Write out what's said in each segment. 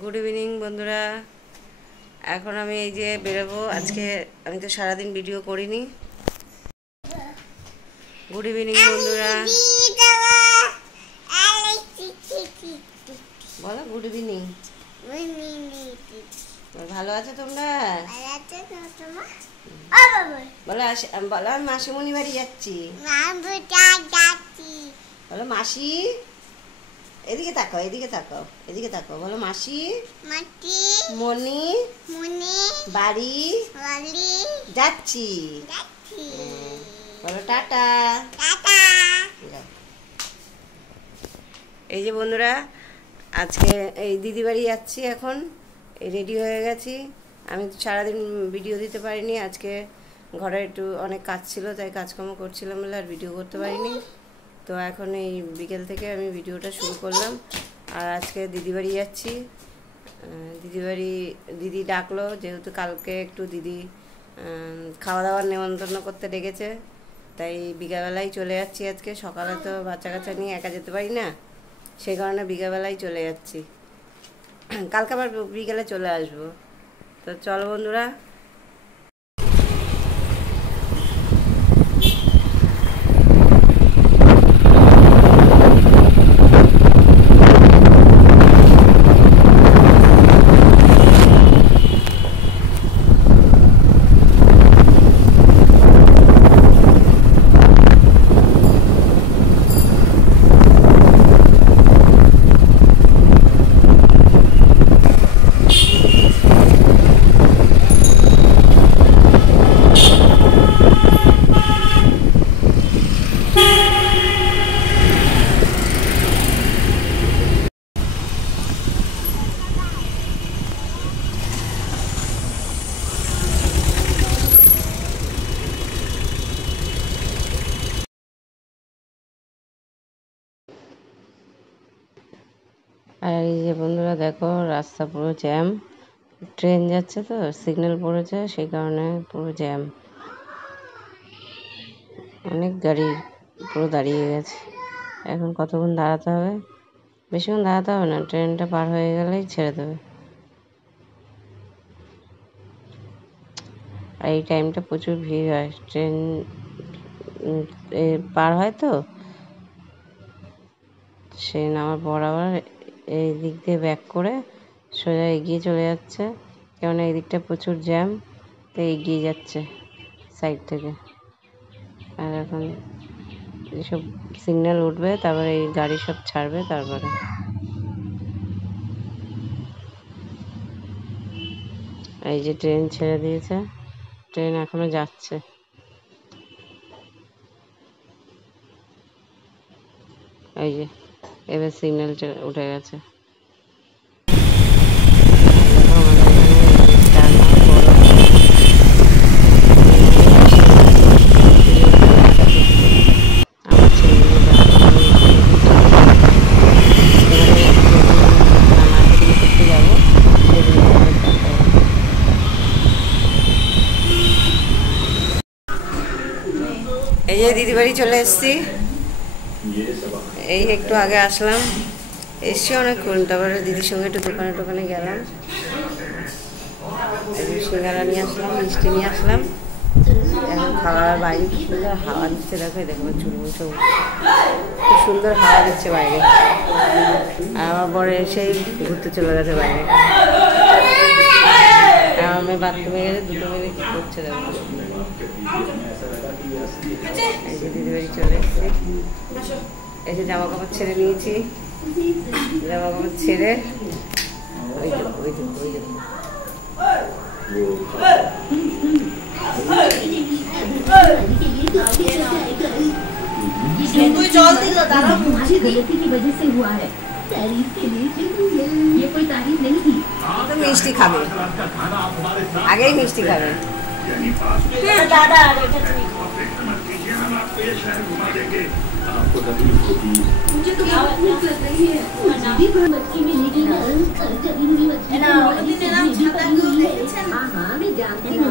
Good evening বন্ধুরা। এখন আমি এই যে বেরোবো। আজকে আমি তো সারাদিন ভিডিও করিনি। গুড ইভিনিং বন্ধুরা, বলো গুড ইভিনিং। ভালো আছো তোমরা? বলো বলো আমি মাসিমণি বাড়ি যাচ্ছি। বলো মাসি, এদিকে তাকাও, এদিকে তাকাও, এদিকে তাকাও। বলো মাসি মনি বাড়ি যাচ্ছি। বলো টাটা। এই যে বন্ধুরা, আজকে এই দিদি বাড়ি যাচ্ছি। এখন রেডি হয়ে গেছি। আমি সারাদিন ভিডিও দিতে পারিনি। আজকে ঘরে একটু অনেক কাজ ছিল, তাই কাজকর্ম করছিলাম বলে আর ভিডিও করতে পারিনি। তো এখন এই বিকেল থেকে আমি ভিডিওটা শুরু করলাম। আর আজকে দিদি বাড়ি যাচ্ছি। দিদি ডাকলো, যেহেতু কালকে একটু দিদি খাওয়া দাওয়ার নেমন্তন্ন করতে ডেকেছে, তাই বিকালবেলায় চলে যাচ্ছি। আজকে সকালে তো বাচ্চা কাচ্চা নিয়ে একা যেতে পারি না, সেই কারণে বিকালবেলায় চলে যাচ্ছি। কালকে আবার বিকেলে চলে আসবো। তো চলো বন্ধুরা। আর এই যে বন্ধুরা দেখো, রাস্তা পুরো জ্যাম। ট্রেন যাচ্ছে তো, সিগন্যাল পড়েছে, সেই কারণে পুরো জ্যাম। অনেক গাড়ি পুরো দাঁড়িয়ে গেছে। এখন কতক্ষণ দাঁড়াতে হবে? বেশিক্ষণ দাঁড়াতে হবে না, ট্রেনটা পার হয়ে গেলেই ছেড়ে দেবে। আর এই টাইমটা প্রচুর ভিড় হয়, ট্রেন পার হয় তো। সেই আমার বরাবর এই দিক দিয়ে ব্যাক করে সোজা এগিয়ে চলে যাচ্ছে, কেননা এই দিকটা প্রচুর জ্যাম, তো এগিয়ে যাচ্ছে সাইড থেকে। আর এখন এসব সিগন্যাল উঠবে, তারপরে এই গাড়ি সব ছাড়বে। তারপরে এই যে ট্রেন ছেড়ে দিয়েছে, ট্রেন এখনো যাচ্ছে। এই যে এবার সিগন্যালটা উঠে গেছে। এই যে দিদি বাড়ি চলে এসেছি। এই একটু আগে আসলাম, এসছি অনেকক্ষণ। তারপরে দিদির সঙ্গে একটু দোকানে গেলাম। সিঙ্গারা নিয়ে আসলাম, মিষ্টি নিয়ে আসলাম। এখন খাওয়ার বাইরে কি সুন্দর হাওয়া দিচ্ছে, দেখো দেখো চুলমুল সব খুব সুন্দর হাওয়া দিচ্ছে বাইরে। আর আমার বড় এসেই ঘুরতে চলে গেছে বাইরে। আমার মেয়ে বাথরুমে গেছে, দুটো মেয়ে কি করছে দেখো। এই যে দিদি বাড়ি চলে এসেছি, এসে জামা কাপড় ছেড়ে নিয়েছি। জামা কাপড় ছেড়ে ওই দেখো ওই দেখো ওই দেখো মিষ্টি খাবে, আগেই মিষ্টি খাবে। দাদা मुझे तो भूख लग रही है। मटकी में लेकिन कभी मुझे मटकी हाँ मैं जानती हूँ।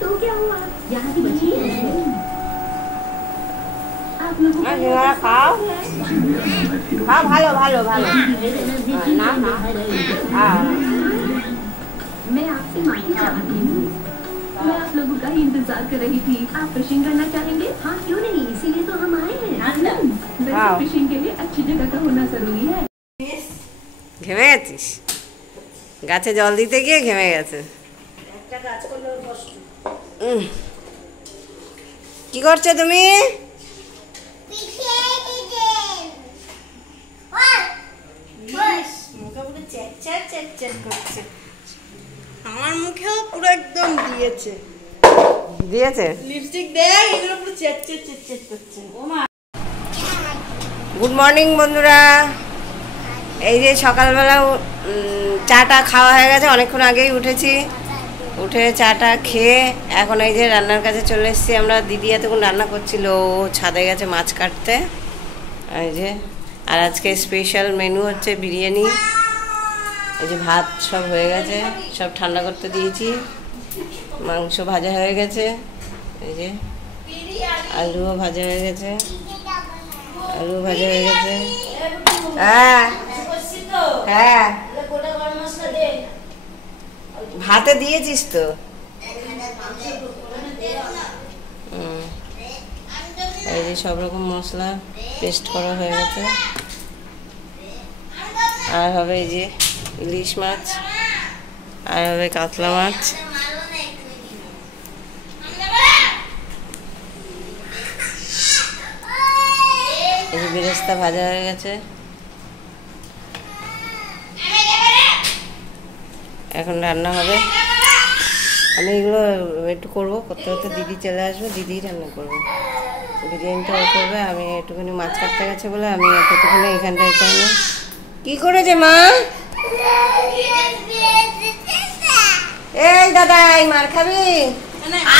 तो क्या हुआ, यहाँ की मछली है। খাও খাও, ভালো ভালো ভালো। না না मैं आपसे माफी चाहती हूँ। मैं आप लोगों का ही इंतजार कर रही थी। आप फिशिंग करना चाहेंगे? हाँ क्यों नहीं, इसीलिए तो हम आए हैं। वैसे फिशिंग के लिए अच्छी जगह का होना जरूरी है। ঘেমে গেছিস? গাছে জল দিতে গিয়ে ঘেমে গেছে। কি করছো তুমি? আমার মুখেও পুরো একদম দিয়েছে লিপস্টিক দেয়, এগুলো পুরো চেট করছে। গুড মর্নিং বন্ধুরা। এই যে সকালবেলা চাটা খাওয়া হয়ে গেছে, অনেকক্ষণ আগেই উঠেছি। উঠে চাটা খেয়ে এখন এই যে রান্নার কাছে চলে এসেছি আমরা। দিদি এতক্ষণ রান্না করছিল, ও ছাদে গেছে মাছ কাটতে। এই যে আর আজকে স্পেশাল মেনু হচ্ছে বিরিয়ানি। এই যে ভাত সব হয়ে গেছে, সব ঠান্ডা করতে দিয়েছি। মাংস ভাজা হয়ে গেছে, এই যে আলুও ভাজা হয়ে গেছে, আলু ভাজা হয়ে গেছে। হ্যাঁ হ্যাঁ ভাতে দিয়েছিস তো। এই যে সব রকম মশলা পেস্ট করা হয়ে গেছে। আর হবে এই যে ইলিশ মাছ, আর হবে কাতলা মাছ। এই যে বেরেস্তা ভাজা হয়ে গেছে। এখন রান্না হবে। আমি এগুলো একটু করবো, করতে করতে দিদি চলে আসবে, দিদিই রান্না করবো। বিরিয়ানিটা ও করবে, আমি একটুখানি মাছ কাটতে গেছে বলে আমি একটুখানি এখানটায় করবো। কি করেছে মা? এই দাদা, এই মার খাবি?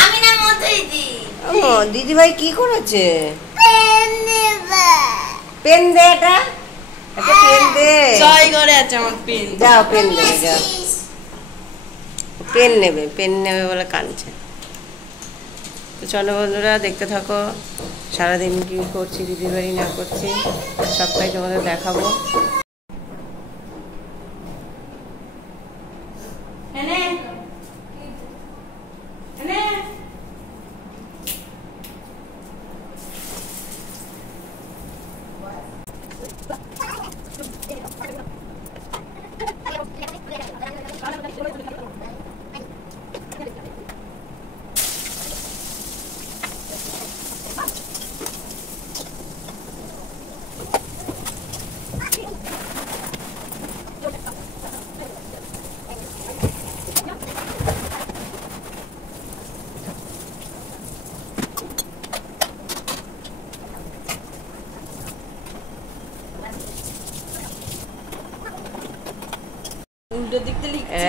আমি না মধুইদি। ও দিদি ভাই কি করেছে? পেন দে, এটা একটা পেন দে। জয় করে আছে আমার পেন। যাও পেন দেবে, যাও পেন নেবে, পেন নেবে বলে কাঁদছে। তো চলো বন্ধুরা দেখতে থাকো, সারাদিন কি করছি, দিদির বাড়ি না করছি সবটাই তোমাদের দেখাবো।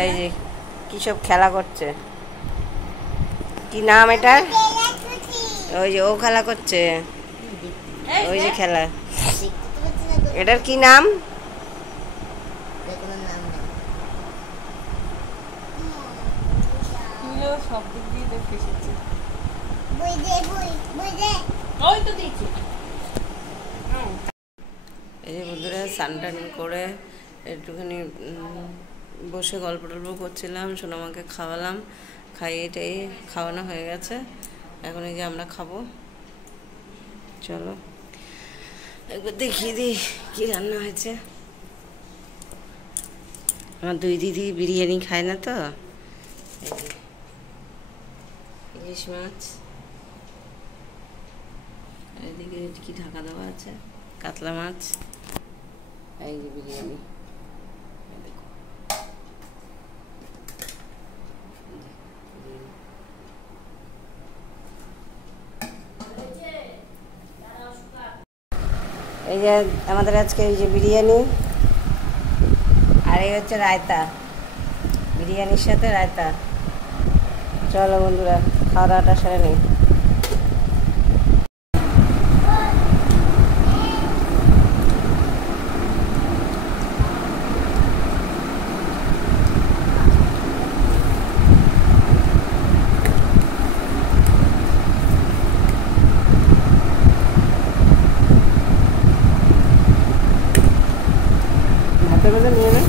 এই যে কি সব খেলা করছে, কি নাম এটা? ওই যে ও খেলা করছে, ওই যে খেলা। এটার কি নাম? এই যে বন্ধুরা স্নান টান করে একটুখানি বসে গল্প টল্প করছিলাম, সোনামাকে খাওয়ালাম, খাইয়ে টাইয়ে খাওয়ানো হয়ে গেছে। এখন এই যে আমরা খাবো। চলো একবার দেখিয়ে দিই কি রান্না হয়েছে। আমার দুই দিদি বিরিয়ানি খায় না তো। ইলিশ মাছ, এদিকে কি ঢাকা দেওয়া আছে, কাতলা মাছ, এই যে বিরিয়ানি। এই যে আমাদের আজকে এই যে বিরিয়ানি, আর এই হচ্ছে রায়তা, বিরিয়ানির সাথে রায়তা। চলো বন্ধুরা খাওয়া দাওয়াটা সেরে নিই। হাতে করে নিয়ে না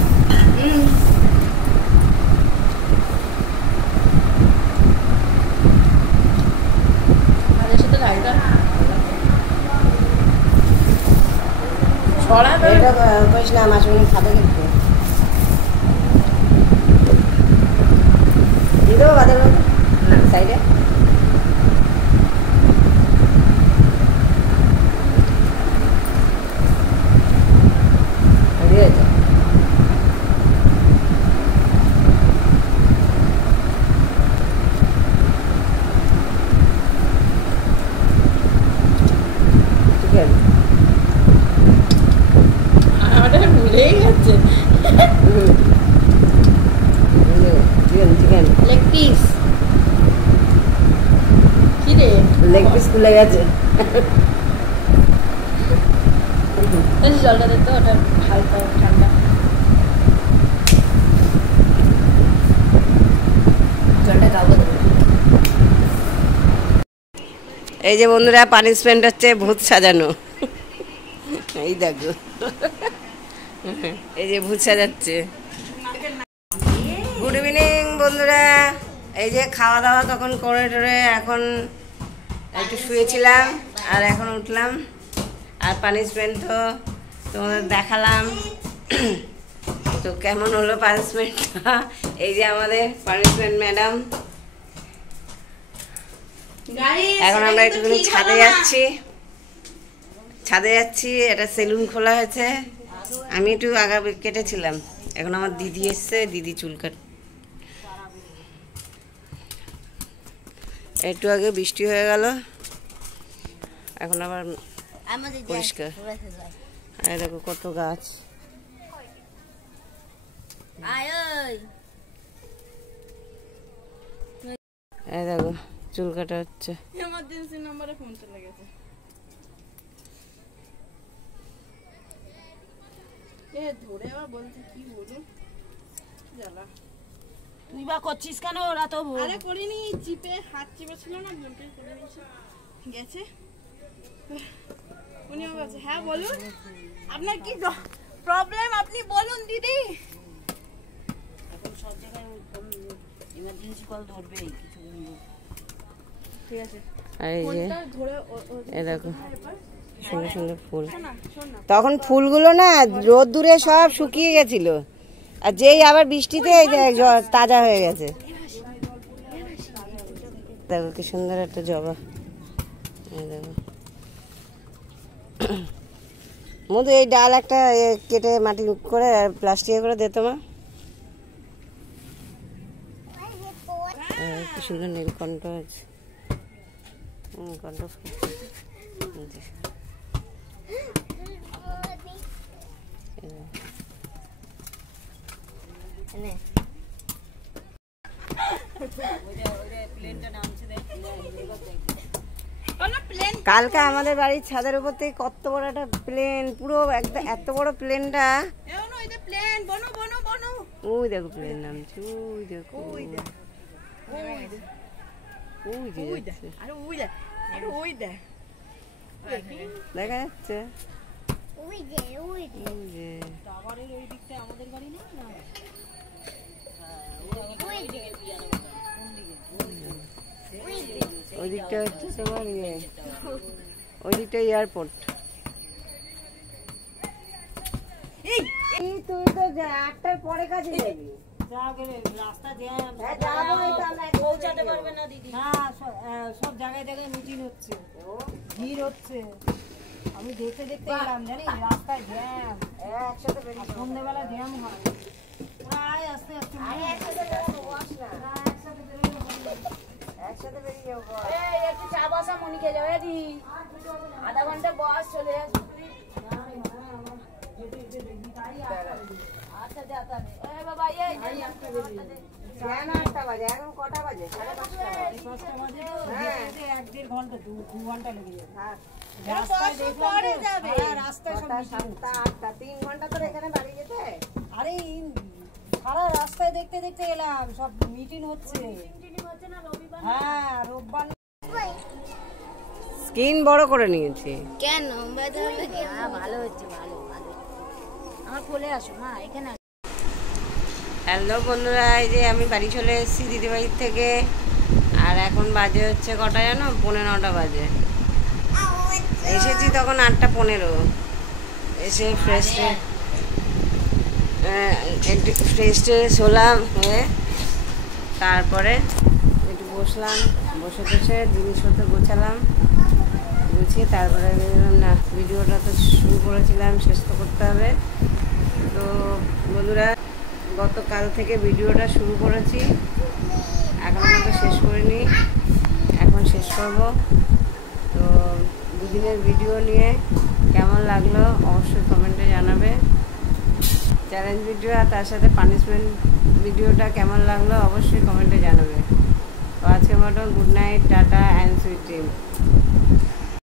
এটা কইস না মাছগুলো খাবে কিন্তু দিদো বাদের না সাইডে ভুলেই গেছে লেগ পিস কি রে লেগ পিস খুলে গেছে জলটা দে তো ওটা হালকা ঠান্ডা জলটা খাবো এই যে বন্ধুরা পানিশমেন্ট হচ্ছে ভূত সাজানো এই দেখো এই যে ভূত সাজাচ্ছে গুড ইভিনিং বন্ধুরা এই যে খাওয়া দাওয়া তখন করে টরে এখন একটু শুয়েছিলাম আর এখন উঠলাম আর পানিশমেন্ট তো তোমাদের দেখালাম তো কেমন হলো পানিশমেন্টটা এই যে আমাদের পানিশমেন্ট ম্যাডাম এখন আমরা একটুখানি ছাদে যাচ্ছি এটা সেলুন খোলা হয়েছে আমি একটু আগা কেটেছিলাম এখন আমার দিদি এসছে দিদি চুল কাট একটু আগে বৃষ্টি হয়ে গেল এখন আবার পরিষ্কার এই দেখো কত গাছ এই দেখো চুল কাটা হচ্ছে এমার্জেন্সি নম্বরে ফোন চলে গেছে এ ধরে আবার বলছি কি বলুন জ্বালা তুই বা করছিস কেন ওরা তো আরে করিনি চিপে হাত চিপে ছিল না বলতে করে দিয়েছে গেছে উনিও বলছে হ্যাঁ বলুন আপনার কি প্রবলেম আপনি বলুন দিদি এখন সব জায়গায় ইমার্জেন্সি কল ধরবে কিছু ঠিক আছে আর এই যে ধরে এই দেখো সুন্দর সুন্দর ফুল তখন ফুলগুলো না রোদ্দুরে সব শুকিয়ে গেছিল আর যেই আবার বৃষ্টিতে এই যে তাজা হয়ে গেছে দেখো কি সুন্দর একটা জবা দেখো মধু এই ডাল একটা কেটে মাটি করে প্লাস্টিকে করে দে তোমা কি সুন্দর নীলকণ্ঠ আছে নীলকণ্ঠ কালকে আমাদের বাড়ির ছাদের উপর থেকে কত বড় একটা প্লেন পুরো একদম এত বড় প্লেনটা ওই দেখো প্লেন নামছে ওই দেখো দেখা যাচ্ছে ওই দিকটা হচ্ছে তোমার ইয়ে ওই দিকটা এয়ারপোর্ট তুই তো 8টার পরে কাজে যাবি রাস্তা জ্যাম পৌঁছাতে পারবে না দিদি হ্যাঁ সব জায়গায় জায়গায় মিটিং হচ্ছে ভিড় হচ্ছে আমি দেখতে দেখতে এলাম জানি রাস্তায় জ্যাম একসাথে বেরিয়ে সন্ধ্যেবেলা জ্যাম হয় প্রায় আস্তে আস্তে একসাথে বেরিয়ে যাবো একটু চা বসা মনি খেয়ে যাবে দি আধা ঘন্টা বস চলে আসবে আচ্ছা যাতা বাবা আটটা বাজে এখন কটা বাজে 5:30 বাজে এক দেড় ঘন্টা দু ঘন্টা লেগে যাবে রাস্তায় 7টা 8টা 3 ঘন্টা তো এখানে বাড়ি যেতে আরে সারা রাস্তায় দেখতে দেখতে এলাম সব মিটিং হচ্ছে হ্যাঁ রোববার স্কিন বড় করে নিয়েছি কেন ভালো হচ্ছে ভালো ভালো আমার কোলে আসো মা, এখানে আসো। হ্যালো বন্ধুরা, এই যে আমি বাড়ি চলে এসেছি দিদিবাড়ির থেকে। আর এখন বাজে হচ্ছে কটা জানো? 9:45 বাজে। এসেছি তখন 8:15। এসে ফ্রেশ ট্রেশ হলাম, হয়ে তারপরে একটু বসলাম। বসে জিনিসপত্র গোছালাম, গুছিয়ে তারপরে ভেবেলাম না, ভিডিওটা তো শুরু করেছিলাম, শেষ তো করতে হবে। তো বন্ধুরা, গতকাল থেকে ভিডিওটা শুরু করেছি, এখনো পর্যন্ত শেষ করিনি, এখন শেষ করব। তো দুদিনের ভিডিও নিয়ে কেমন লাগলো অবশ্যই কমেন্টে জানাবে। চ্যালেঞ্জ ভিডিও আর তার সাথে পানিশমেন্ট ভিডিওটা কেমন লাগলো অবশ্যই কমেন্টে জানাবে। তো আজকের মতো good night, tata and sweet dream.